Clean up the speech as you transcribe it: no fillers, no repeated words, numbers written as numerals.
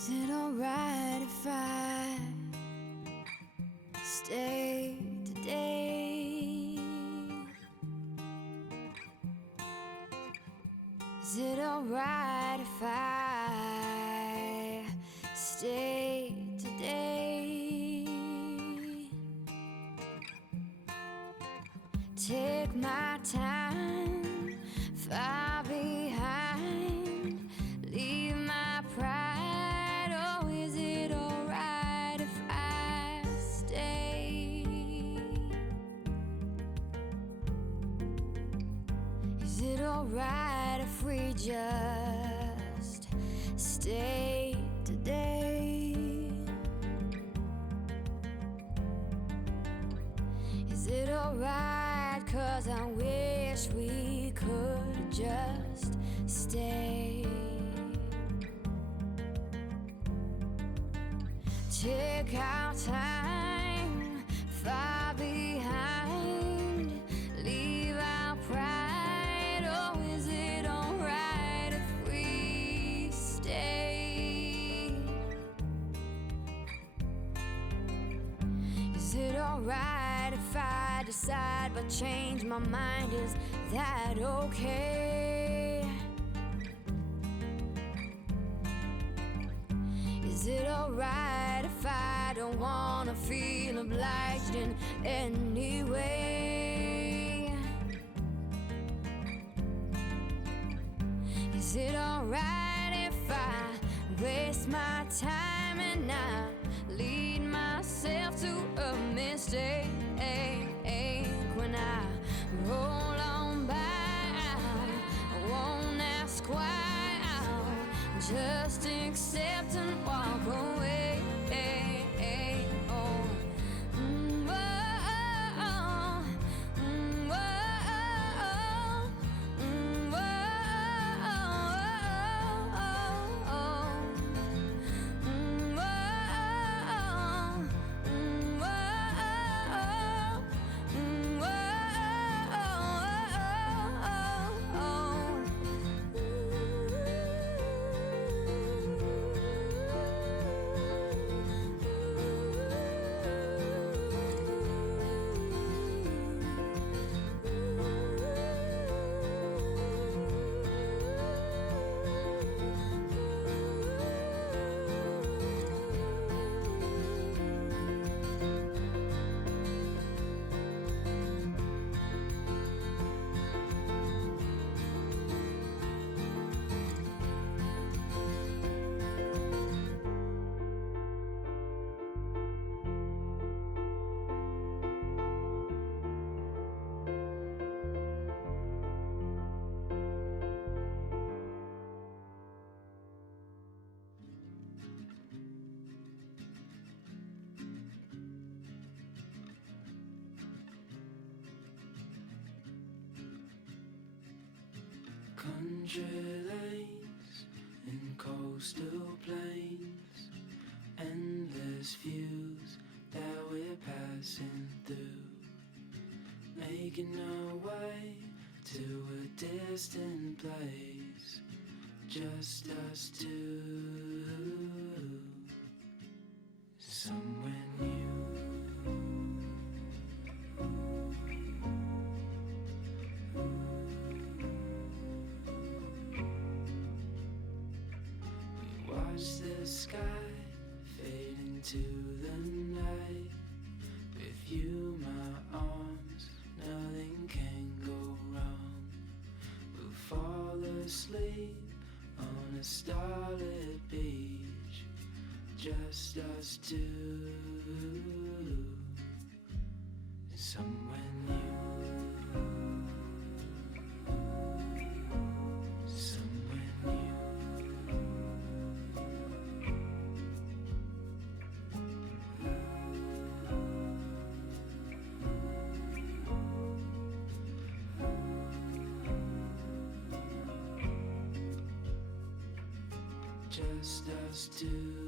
Is it alright if I stay today? Is it alright if I stay today? Take my time far behind, leave my pride. Oh, is it alright if I stay? Is it alright if we just stay today? Is it alright? 'Cause I wish we could just stay. Take our time far behind, leave our pride. Oh, is it alright if we stay? Is it alright if I decide but change my mind? Is that okay? Is it alright if I don't wanna feel obliged in any way? Is it alright if I waste my time and I lead myself to a mistake? When I roll on by, I won't ask why, I'll just accept and walk away. Oh. Country lanes and coastal plains, endless views that we're passing through, making our way to a distant place, just us two, somewhere new. The sky fade into the night. With you, my arms, nothing can go wrong. We'll fall asleep on a starlit beach, just us two, somewhere new. Just us two.